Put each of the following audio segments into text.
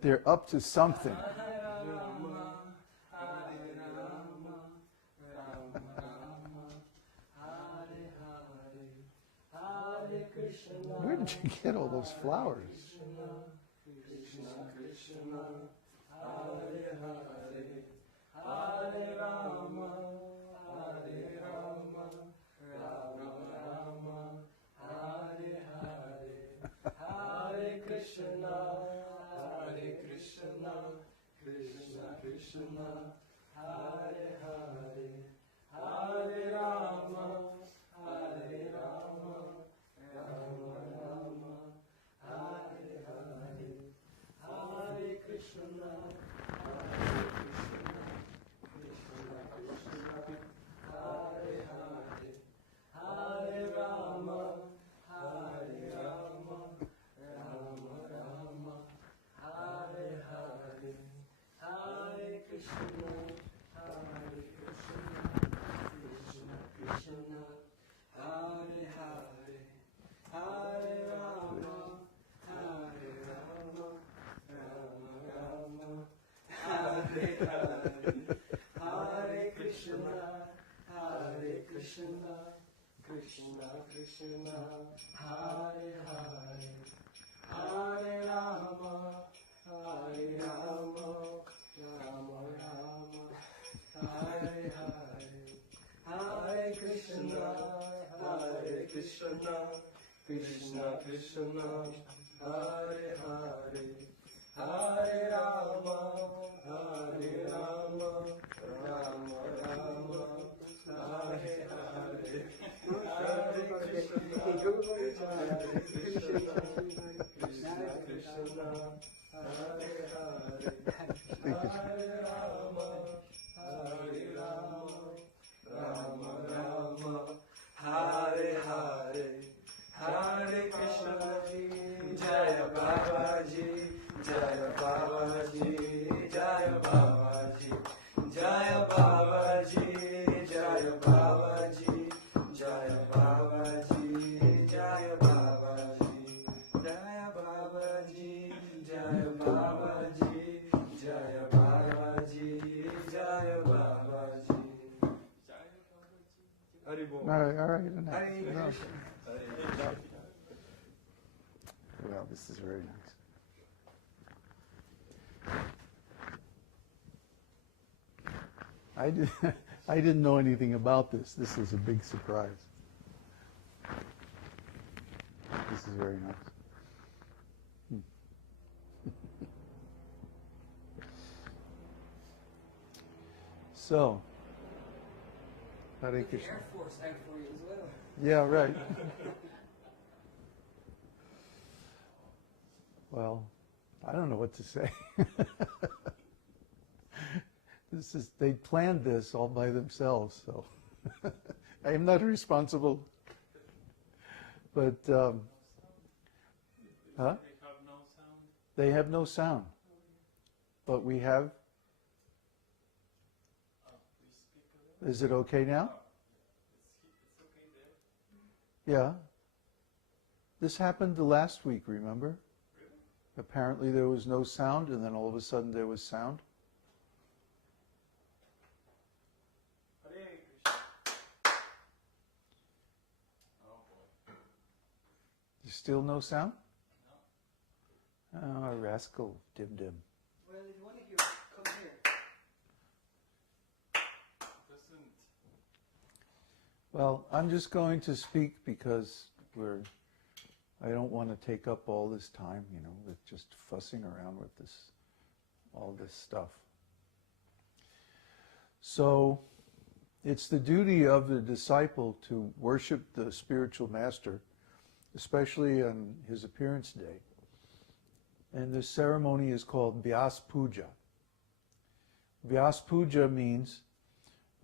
they're up to something. Where did you get all those flowers? Krishna Krishna, Hare Hare, Hare Rama, Hare Rama, Rama Rama, Hare Hare, Hare Krishna, Krishna Krishna, Hare Hare, Hare Rama, Hare Rama, Rama Rama, Hare Hare, Hare Krishna, Krishna Krishna, Hare Hare, Hare Rama, Hare Rama, Rama Rama, Hare Hare, Hare Krishna, Jaya Babaji, Jaya Babaji, Jaya Babaji, Jaya Babaji, Jaya Babaji, Jaya Babaji, Jaya Babaji, Jaya Babaji, Jaya Babaji, Jaya Babaji, Jaya Babaji. All right, enough. Well, this is very nice. I didn't know anything about this. This is a big surprise. This is very nice. So, Hare Krishna. Air Force Act for you as well. Yeah, right. Well, I don't know what to say. They planned this all by themselves, so I am not responsible. But, huh? They have no sound. They have no sound. But we have. We speak a little. Is it okay now? It's okay there. Yeah. This happened the last week, remember? Really? Apparently there was no sound, and then all of a sudden there was sound. Hare Krishna. Oh boy. There's still no sound? No. Oh, rascal, dim. Well, if you want to hear, come here. Doesn't. Well, I'm just going to speak because I don't want to take up all this time, with just fussing around with all this stuff. So, it's the duty of the disciple to worship the spiritual master, especially on his appearance day. And this ceremony is called Vyasa-puja. Vyasa-puja means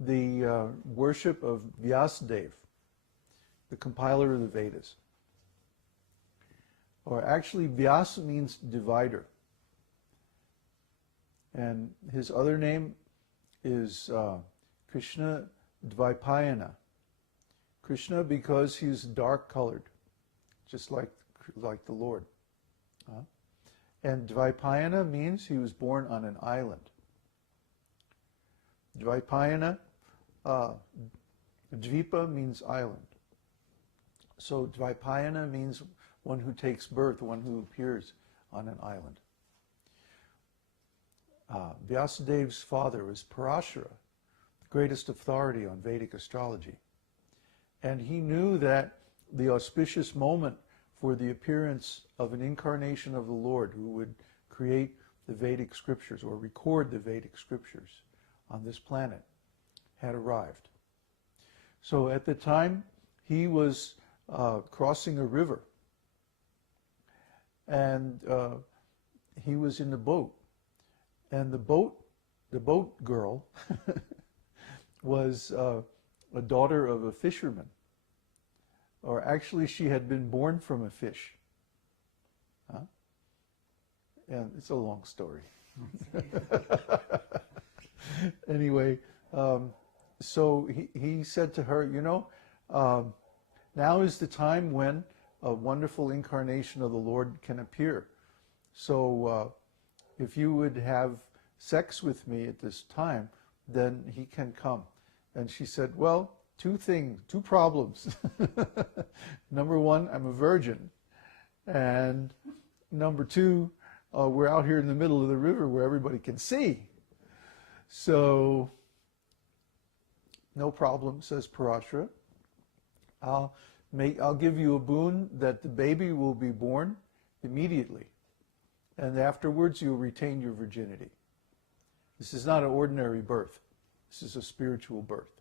the worship of Vyasadeva, the compiler of the Vedas. Or actually, Vyasa means divider. And his other name is Kṛṣṇa Dvaipāyana. Krishna because he's dark colored, just like the Lord. And Dvaipāyana means he was born on an island. Dvaipāyana, Dvipa means island. So Dvaipāyana means one who takes birth, one who appears on an island. Vyasadev's father was Parashara, the greatest authority on Vedic astrology. And he knew that the auspicious moment for the appearance of an incarnation of the Lord who would create the Vedic scriptures or record the Vedic scriptures on this planet had arrived. So at the time he was crossing a river, and he was in the boat, and the boat girl was a daughter of a fisherman, or actually she had been born from a fish. And it's a long story. Anyway, so he said to her, you know, now is the time when a wonderful incarnation of the Lord can appear. So if you would have sex with me at this time, then he can come. And she said, well, two problems. Number one, I'm a virgin. And number two, we're out here in the middle of the river where everybody can see. So, no problem, says Parashara. I'll give you a boon that the baby will be born immediately. And afterwards you'll retain your virginity. This is not an ordinary birth. This is a spiritual birth.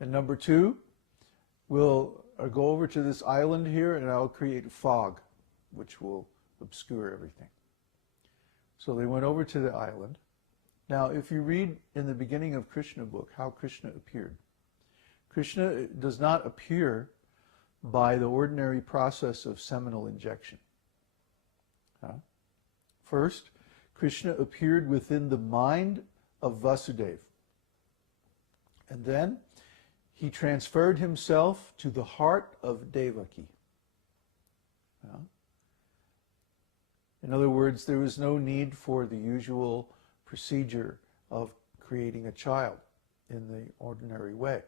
And number two, we'll go over to this island here and I'll create fog, which will obscure everything. So they went over to the island. Now, if you read in the beginning of Krishna book how Krishna appeared, Krishna does not appear by the ordinary process of seminal injection. First, Krishna appeared within the mind of Vasudeva. And then he transferred himself to the heart of Devaki. In other words, there was no need for the usual procedure of creating a child in the ordinary way.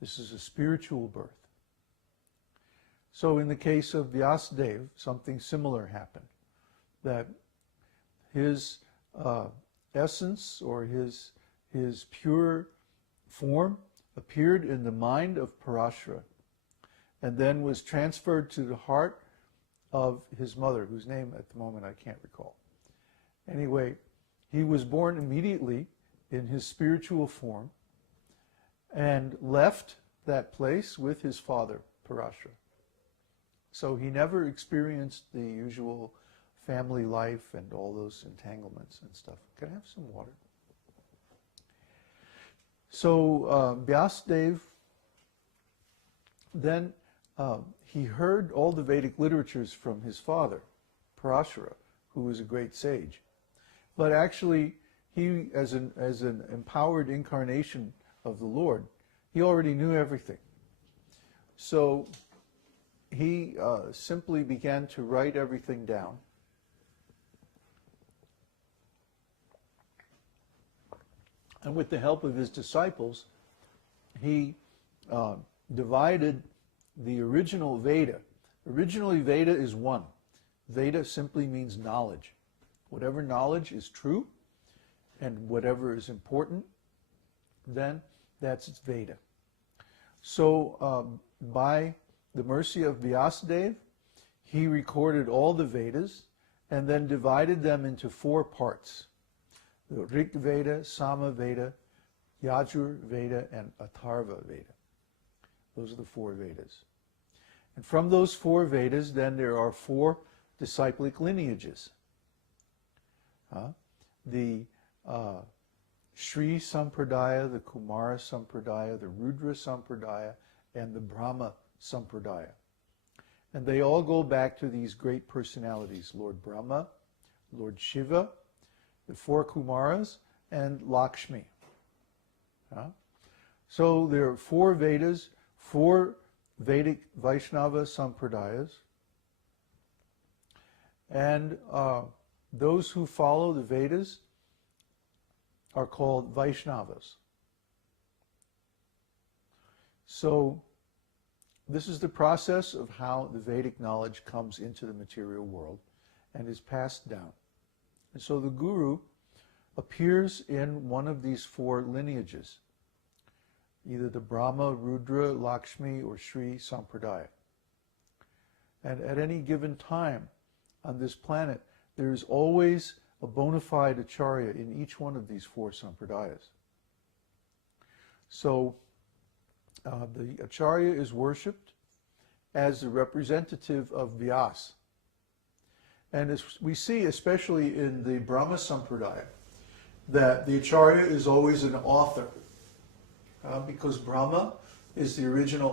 This is a spiritual birth. So in the case of Vyasadeva, something similar happened. That his essence or his pure form appeared in the mind of Parashara and then was transferred to the heart of his mother, whose name at the moment I can't recall. Anyway, he was born immediately in his spiritual form and left that place with his father, Parashara. So he never experienced the usual family life and all those entanglements and stuff. Can I have some water? So Vyasadeva, then he heard all the Vedic literatures from his father, Parashara, who was a great sage. But actually, he, as an empowered incarnation of the Lord, he already knew everything. So he simply began to write everything down. And with the help of his disciples, he divided the original Veda. Originally, Veda is one. Veda simply means knowledge. Whatever knowledge is true and whatever is important, then that's its Veda. So by the mercy of Vyasadeva, he recorded all the Vedas and then divided them into 4 parts. The Rig Veda, Sama Veda, Yajur Veda, and Atharva Veda. Those are the 4 Vedas. And from those 4 Vedas, then there are 4 disciplic lineages. The Śrī Sampradāya, the Kumāra Sampradāya, the Rudra Sampradāya, and the Brahmā Sampradāya. And they all go back to these great personalities, Lord Brahma, Lord Shiva, the 4 Kumāras, and Lakshmi. So there are 4 Vedas, 4 Vedic Vaishnava Sampradayas, And those who follow the Vedas are called Vaishnavas. So this is the process of how the Vedic knowledge comes into the material world and is passed down. And so the Guru appears in one of these four lineages, either the Brahmā, Rudra, Lakshmi, or Śrī Sampradāya. And at any given time on this planet, there is always a bona fide acharya in each one of these four sampradayas. So the acharya is worshipped as the representative of Vyasa. And as we see, especially in the Brahmā Sampradāya, that the acharya is always an author, because Brahma is the original